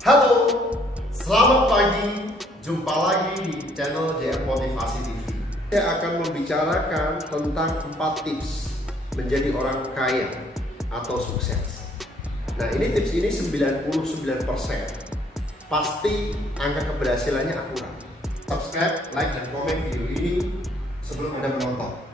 Halo, selamat pagi. Jumpa lagi di channel JM Motivasi TV. Saya akan membicarakan tentang 4 tips menjadi orang kaya atau sukses. Nah, ini tips ini 99%. Pasti angka keberhasilannya akurat. Subscribe, like, dan komen video ini sebelum Anda menonton.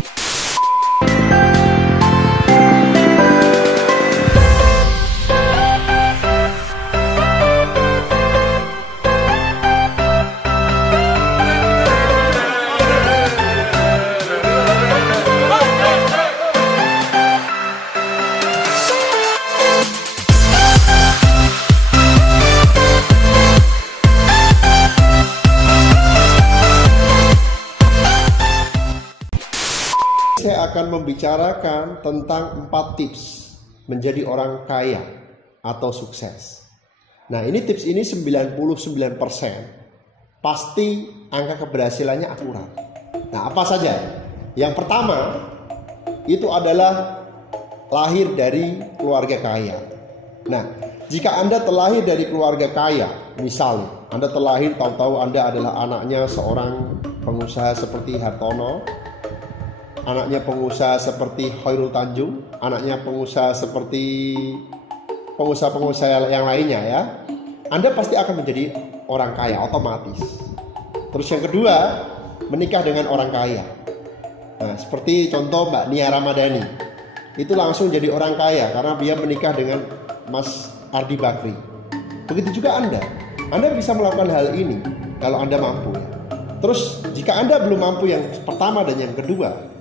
Saya akan membicarakan tentang 4 tips menjadi orang kaya atau sukses. Nah, ini tips ini 99%. Pasti angka keberhasilannya akurat. Nah, apa saja? Yang pertama, itu adalah lahir dari keluarga kaya. Nah, jika Anda terlahir dari keluarga kaya, misalnya Anda terlahir tahu-tahu Anda adalah anaknya seorang pengusaha seperti Hartono, anaknya pengusaha seperti Khairul Tanjung, anaknya pengusaha seperti pengusaha-pengusaha yang lainnya ya, Anda pasti akan menjadi orang kaya otomatis. Terus yang kedua, menikah dengan orang kaya. Nah, seperti contoh Mbak Nia Ramadhani, itu langsung jadi orang kaya karena dia menikah dengan Mas Ardi Bakri. Begitu juga Anda bisa melakukan hal ini kalau Anda mampu ya. Terus jika Anda belum mampu yang pertama dan yang kedua,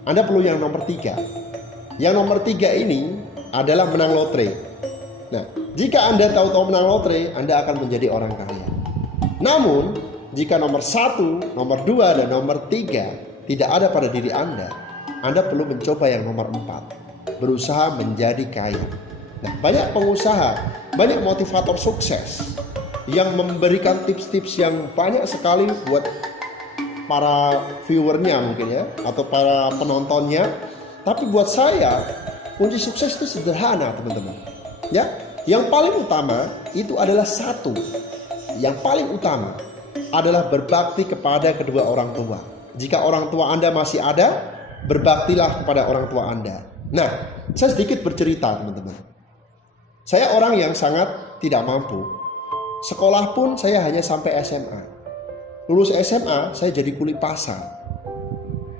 Anda perlu yang nomor 3. Yang nomor 3 ini adalah menang lotre. Nah, jika Anda tahu-tahu menang lotre, Anda akan menjadi orang kaya. Namun, jika nomor 1, nomor 2, dan nomor 3 tidak ada pada diri Anda perlu mencoba yang nomor 4. Berusaha menjadi kaya. Nah, banyak pengusaha, banyak motivator sukses yang memberikan tips-tips yang banyak sekali buat para viewernya mungkin ya, atau para penontonnya. Tapi buat saya, kunci sukses itu sederhana teman-teman ya. Yang paling utama itu adalah satu. Yang paling utama adalah berbakti kepada kedua orang tua. Jika orang tua Anda masih ada, berbaktilah kepada orang tua Anda. Nah, saya sedikit bercerita teman-teman. Saya orang yang sangat tidak mampu. Sekolah pun saya hanya sampai SMA. Lulus SMA, saya jadi kuli pasar.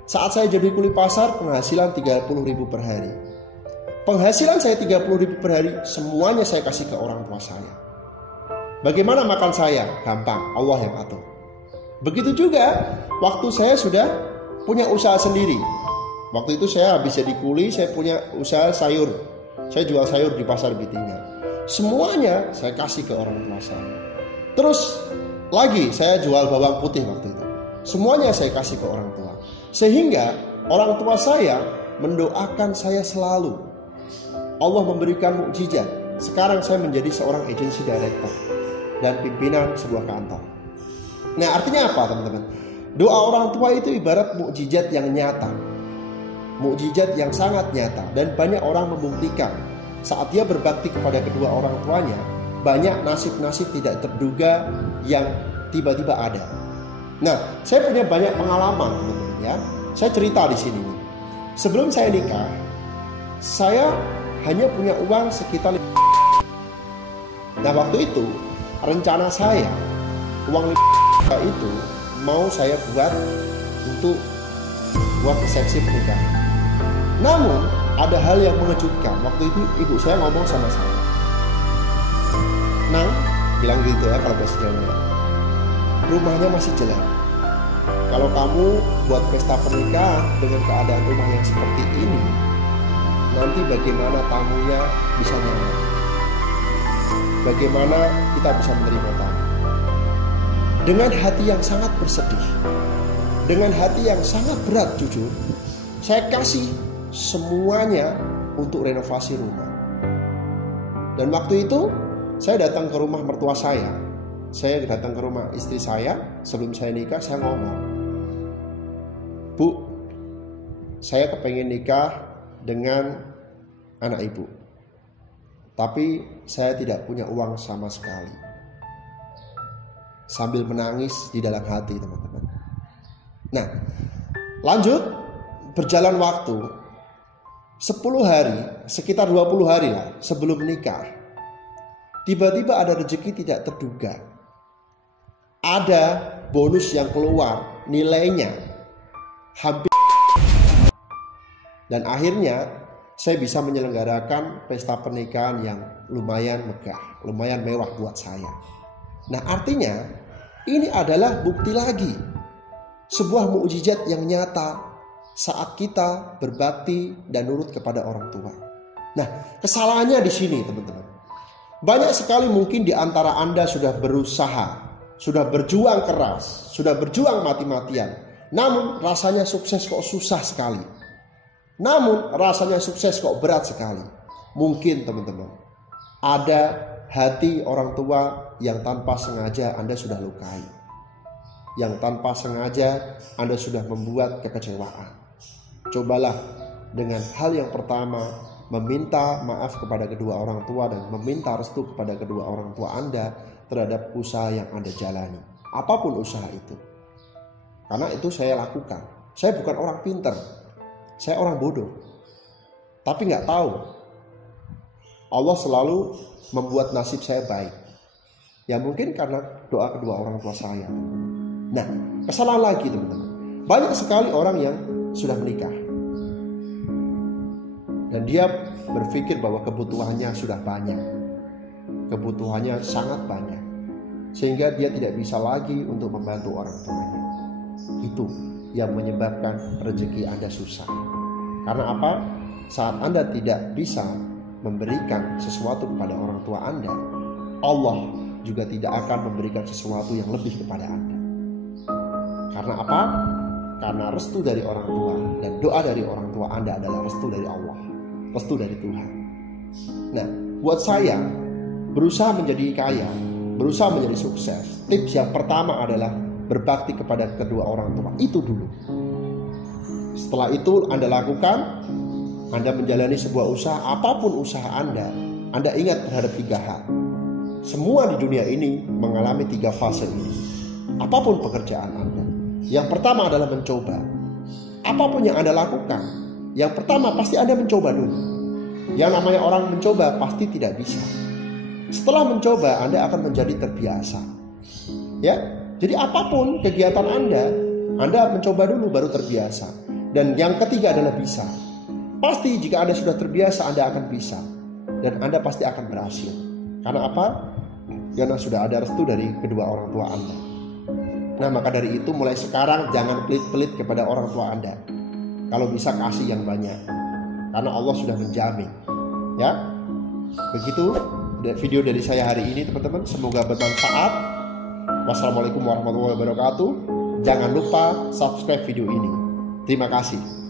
Saat saya jadi kuli pasar, penghasilan 30.000 per hari. Penghasilan saya 30.000 per hari, semuanya saya kasih ke orang tua saya. Bagaimana makan saya? Gampang, Allah yang atur. Begitu juga, waktu saya sudah punya usaha sendiri. Waktu itu saya habis jadi kuli, saya punya usaha sayur. Saya jual sayur di pasar Bitingan. Semuanya saya kasih ke orang tua saya. Terus lagi saya jual bawang putih waktu itu. Semuanya saya kasih ke orang tua. Sehingga orang tua saya mendoakan saya selalu. Allah memberikan mukjizat. Sekarang saya menjadi seorang agency director dan pimpinan sebuah kantor. Nah, artinya apa teman-teman? Doa orang tua itu ibarat mukjizat yang nyata. Mukjizat yang sangat nyata. Dan banyak orang membuktikan saat dia berbakti kepada kedua orang tuanya, banyak nasib-nasib tidak terduga yang tiba-tiba ada. Nah, saya punya banyak pengalaman teman-teman ya. Saya cerita di sini. Sebelum saya nikah, saya hanya punya uang sekitar. Nah, waktu itu rencana saya uang itu mau saya buat untuk buat resepsi pernikahan. Namun ada hal yang mengejutkan. Waktu itu ibu saya ngomong sama saya, "Nang," bilang gitu ya kalau bahasa Jawa, "rumahnya masih jelek. Kalau kamu buat pesta pernikahan dengan keadaan rumah yang seperti ini, nanti bagaimana tamunya bisa nyaman? Bagaimana kita bisa menerima tamu?" Dengan hati yang sangat bersedih, dengan hati yang sangat berat jujur, saya kasih semuanya untuk renovasi rumah. Dan waktu itu saya datang ke rumah mertua saya datang ke rumah istri saya sebelum saya nikah. Saya ngomong, "Bu, saya kepengen nikah dengan anak ibu. Tapi saya tidak punya uang sama sekali. sambil menangis di dalam hati, teman-teman. Nah, lanjut, berjalan waktu 10 hari, sekitar 20 hari lah sebelum menikah. Tiba-tiba ada rezeki tidak terduga. Ada bonus yang keluar, nilainya hampir. Dan akhirnya saya bisa menyelenggarakan pesta pernikahan yang lumayan megah, lumayan mewah buat saya. Nah, artinya ini adalah bukti lagi, sebuah mukjizat yang nyata saat kita berbakti dan nurut kepada orang tua. Nah, kesalahannya di sini, teman-teman. Banyak sekali mungkin di antara Anda sudah berusaha, sudah berjuang keras, sudah berjuang mati-matian, namun rasanya sukses kok susah sekali. Namun rasanya sukses kok berat sekali. Mungkin, teman-teman, ada hati orang tua yang tanpa sengaja Anda sudah lukai, yang tanpa sengaja Anda sudah membuat kekecewaan. Cobalah dengan hal yang pertama, meminta maaf kepada kedua orang tua dan meminta restu kepada kedua orang tua Anda terhadap usaha yang Anda jalani. Apapun usaha itu. Karena itu saya lakukan. Saya bukan orang pintar, saya orang bodoh. Tapi gak tahu, Allah selalu membuat nasib saya baik. Ya mungkin karena doa kedua orang tua saya. Nah, kesalahan lagi, teman-teman. Banyak sekali orang yang sudah menikah dan dia berpikir bahwa kebutuhannya sudah banyak, kebutuhannya sangat banyak, sehingga dia tidak bisa lagi untuk membantu orang tuanya. Itu yang menyebabkan rezeki Anda susah. Karena apa? Saat Anda tidak bisa memberikan sesuatu kepada orang tua Anda, Allah juga tidak akan memberikan sesuatu yang lebih kepada Anda. Karena apa? Karena restu dari orang tua dan doa dari orang tua Anda adalah restu dari Allah, restu dari Tuhan. Nah, buat saya berusaha menjadi kaya, berusaha menjadi sukses, tips yang pertama adalah berbakti kepada kedua orang tua. Itu dulu. Setelah itu Anda lakukan, Anda menjalani sebuah usaha, apapun usaha Anda ingat terhadap 3 hal. Semua di dunia ini mengalami 3 fase ini. Apapun pekerjaan Anda, yang pertama adalah mencoba. Apapun yang Anda lakukan, yang pertama pasti Anda mencoba dulu. Yang namanya orang mencoba pasti tidak bisa. Setelah mencoba, Anda akan menjadi terbiasa. Ya, jadi apapun kegiatan Anda mencoba dulu baru terbiasa. Dan yang ketiga adalah bisa. Pasti jika Anda sudah terbiasa, Anda akan bisa. Dan Anda pasti akan berhasil. Karena apa? Karena sudah ada restu dari kedua orang tua Anda. Nah, maka dari itu mulai sekarang jangan pelit-pelit kepada orang tua Anda. Kalau bisa kasih yang banyak. Karena Allah sudah menjamin. Ya. Begitu video dari saya hari ini, teman-teman. Semoga bermanfaat. Wassalamualaikum warahmatullahi wabarakatuh. Jangan lupa subscribe video ini. Terima kasih.